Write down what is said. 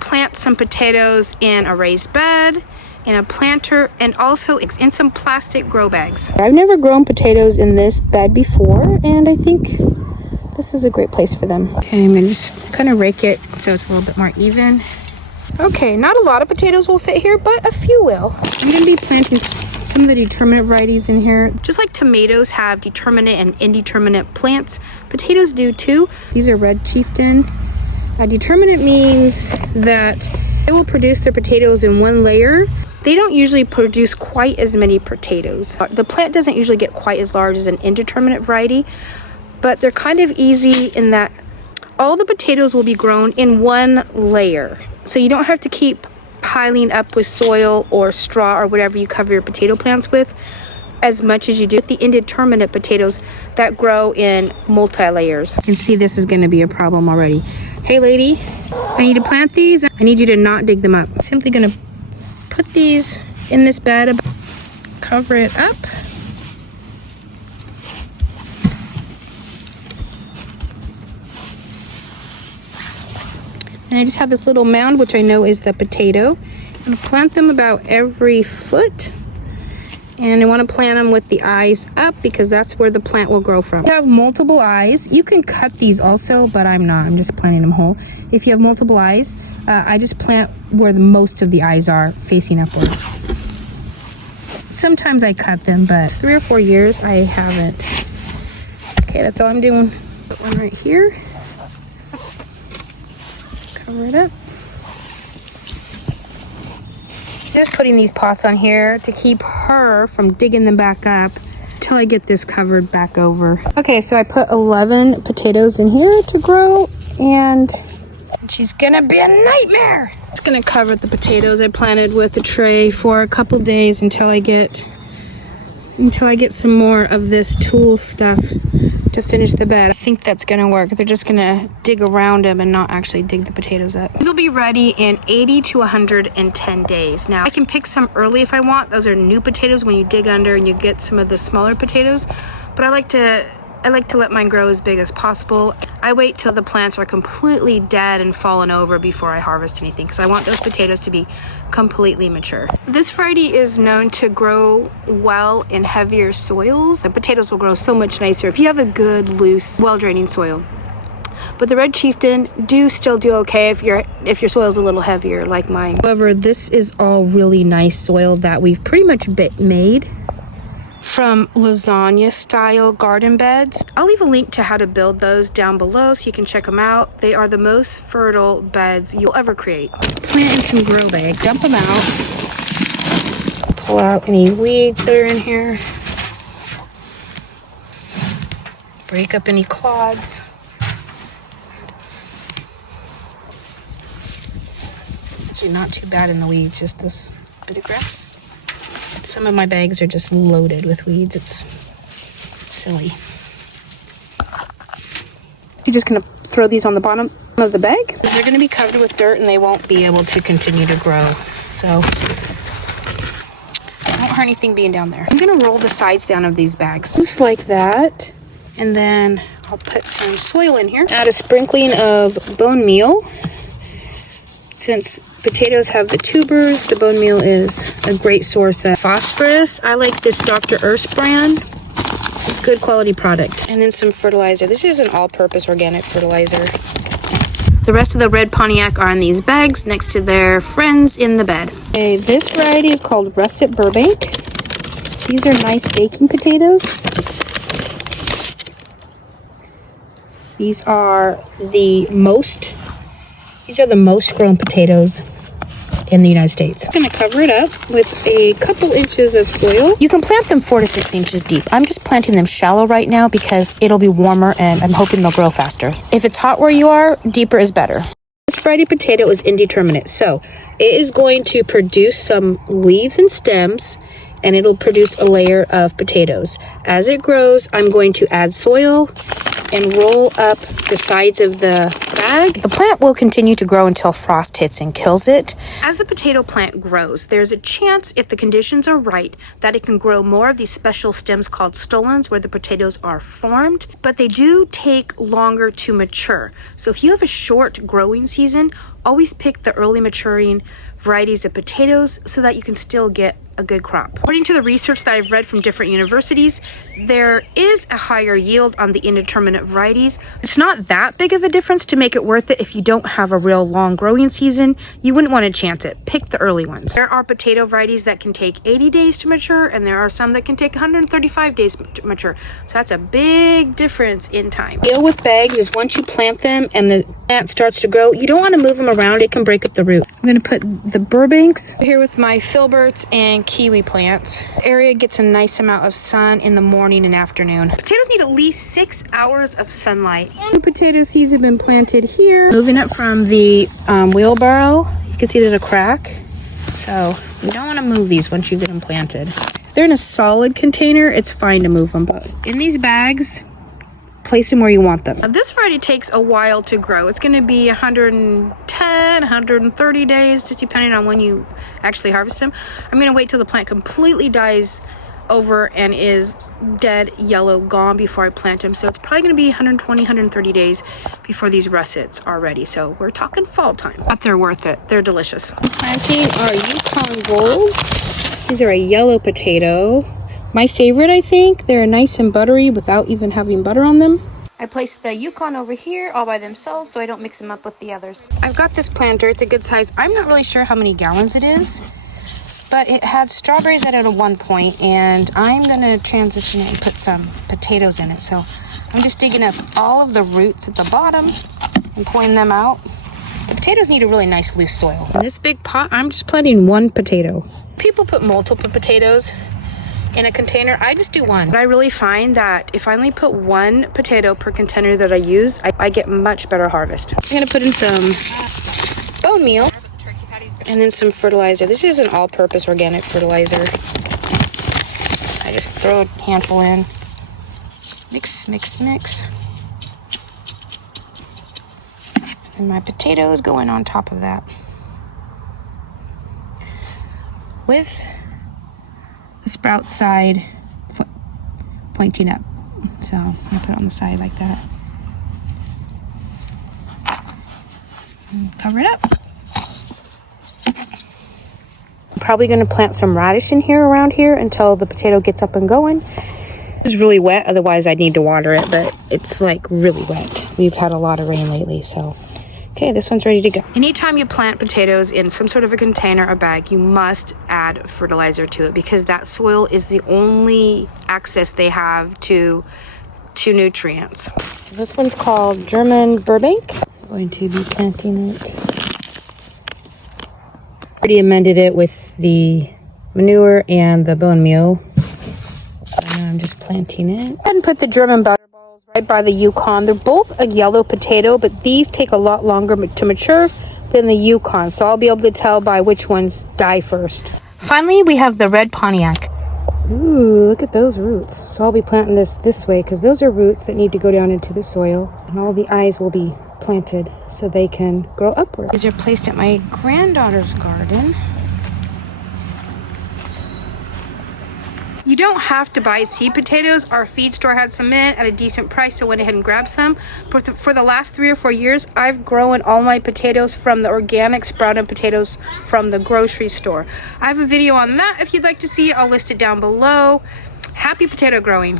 plant some potatoes in a raised bed, in a planter, and also in some plastic grow bags. I've never grown potatoes in this bed before, and I think this is a great place for them. Okay, I'm gonna just kind of rake it so it's a little bit more even. Okay, not a lot of potatoes will fit here, but a few will. I'm gonna be planting some of the determinate varieties in here. Just like tomatoes have determinate and indeterminate plants, potatoes do too. These are Red Chieftain. Determinate means that they will produce their potatoes in one layer. They don't usually produce quite as many potatoes. The plant doesn't usually get quite as large as an indeterminate variety, but they're kind of easy in that all the potatoes will be grown in one layer. So you don't have to keep piling up with soil or straw or whatever you cover your potato plants with as much as you do with the indeterminate potatoes that grow in multi-layers. You can see this is going to be a problem already. Hey lady, I need to plant these. I need you to not dig them up. I'm simply going to put these in this bed, cover it up. And I just have this little mound, which I know is the potato. I'm going to plant them about every foot. And I want to plant them with the eyes up because that's where the plant will grow from. If you have multiple eyes, you can cut these also, but I'm not. I'm just planting them whole. If you have multiple eyes, I just plant where most of the eyes are facing upward. Sometimes I cut them, but 3 or 4 years I haven't. Okay, that's all I'm doing. Put one right here. Cover it up. Just putting these pots on here to keep her from digging them back up until I get this covered back over. Okay, so I put 11 potatoes in here to grow, and she's gonna be a nightmare. Just gonna cover the potatoes I planted with a tray for a couple days until I get some more of this tool stuff to finish the bed. I think that's gonna work. They're just gonna dig around them and not actually dig the potatoes up. These will be ready in 80 to 110 days. Now, I can pick some early if I want. Those are new potatoes when you dig under and you get some of the smaller potatoes. But I like to let mine grow as big as possible. I wait till the plants are completely dead and fallen over before I harvest anything because I want those potatoes to be completely mature. This variety is known to grow well in heavier soils. The potatoes will grow so much nicer if you have a good, loose, well-draining soil. But the Red Chieftain still do okay if your soil's a little heavier like mine. However, this is all really nice soil that we've pretty much made from lasagna style garden beds. I'll leave a link to how to build those down below so you can check them out. They are the most fertile beds you'll ever create. Plant in some grow bags, dump them out, pull out any weeds that are in here, break up any clods. Actually not too bad in the weeds, just this bit of grass. Some of my bags are just loaded with weeds. It's silly. You're just gonna throw these on the bottom of the bag because they're gonna be covered with dirt and they won't be able to continue to grow. So I don't hurt anything being down there. I'm gonna roll the sides down of these bags just like that, and then I'll put some soil in here. Add a sprinkling of bone meal. Since potatoes have the tubers, the bone meal is a great source of phosphorus. I like this Dr. Earth's brand. It's a good quality product. And then some fertilizer. This is an all-purpose organic fertilizer. The rest of the red Pontiac are in these bags next to their friends in the bed. Okay, this variety is called Russet Burbank. These are nice baking potatoes. These are the most grown potatoes in the United States. I'm going to cover it up with a couple inches of soil. You can plant them 4 to 6 inches deep. I'm just planting them shallow right now because it'll be warmer and I'm hoping they'll grow faster. If it's hot where you are, deeper is better. This variety potato is indeterminate, so it is going to produce some leaves and stems, and it'll produce a layer of potatoes. As it grows, I'm going to add soil and roll up the sides of the bag. The plant will continue to grow until frost hits and kills it. As the potato plant grows, there's a chance, if the conditions are right, that it can grow more of these special stems called stolons where the potatoes are formed, but they do take longer to mature. So if you have a short growing season, always pick the early maturing varieties of potatoes so that you can still get a good crop. According to the research that I've read from different universities, there is a higher yield on the indeterminate varieties. It's not that big of a difference to make it worth it if you don't have a real long growing season. You wouldn't want to chance it. Pick the early ones. There are potato varieties that can take 80 days to mature, and there are some that can take 135 days to mature. So that's a big difference in time. The deal with bags is once you plant them and the plant starts to grow, you don't want to move them around. It can break up the root. I'm going to put the Burbanks here with my filberts and kiwi plants. The area gets a nice amount of sun in the morning and afternoon. Potatoes need at least 6 hours of sunlight. Two potato seeds have been planted here. Moving it from the wheelbarrow, you can see there's a crack. So you don't want to move these once you get them planted. If they're in a solid container, it's fine to move them. But in these bags, place them where you want them. Now, this variety takes a while to grow. It's going to be 110, 130 days, just depending on when you actually harvest them. I'm going to wait till the plant completely dies over and is dead yellow gone before I plant them. So it's probably going to be 120, 130 days before these russets are ready. So we're talking fall time. But they're worth it. They're delicious. I'm planting our Yukon Gold. These are a yellow potato. My favorite, I think. They're nice and buttery without even having butter on them. I placed the Yukon over here all by themselves so I don't mix them up with the others. I've got this planter. It's a good size. I'm not really sure how many gallons it is, but it had strawberries in it at one point, and I'm going to transition it and put some potatoes in it. So I'm just digging up all of the roots at the bottom and pulling them out. The potatoes need a really nice loose soil. In this big pot, I'm just planting one potato. People put multiple potatoes in a container. I just do one. But I really find that if I only put one potato per container that I use, I get much better harvest. I'm gonna put in some bone meal and then some fertilizer. This is an all-purpose organic fertilizer. I just throw a handful in. Mix, mix, mix. And my potatoes going on top of that. With the sprout side pointing up. So I'm gonna put it on the side like that. And cover it up. I'm probably gonna plant some radish in here around here until the potato gets up and going. This is really wet, otherwise I'd need to water it, but it's like really wet. We've had a lot of rain lately, so. Okay, this one's ready to go. Anytime you plant potatoes in some sort of a container or bag, you must add fertilizer to it because that soil is the only access they have to nutrients. This one's called German Burbank. I'm going to be planting it. Already amended it with the manure and the bone meal. And I'm just planting it. And put the German butter right by the Yukon. They're both a yellow potato, but these take a lot longer to mature than the Yukon, so I'll be able to tell by which ones die first. Finally, we have the red Pontiac. Ooh, look at those roots. So I'll be planting this way because those are roots that need to go down into the soil, and all the eyes will be planted so they can grow upward. These are placed at my granddaughter's garden. You don't have to buy seed potatoes. Our feed store had some in at a decent price, so I went ahead and grabbed some. But for the last 3 or 4 years, I've grown all my potatoes from the organic sprouted potatoes from the grocery store. I have a video on that if you'd like to see. I'll list it down below. Happy potato growing.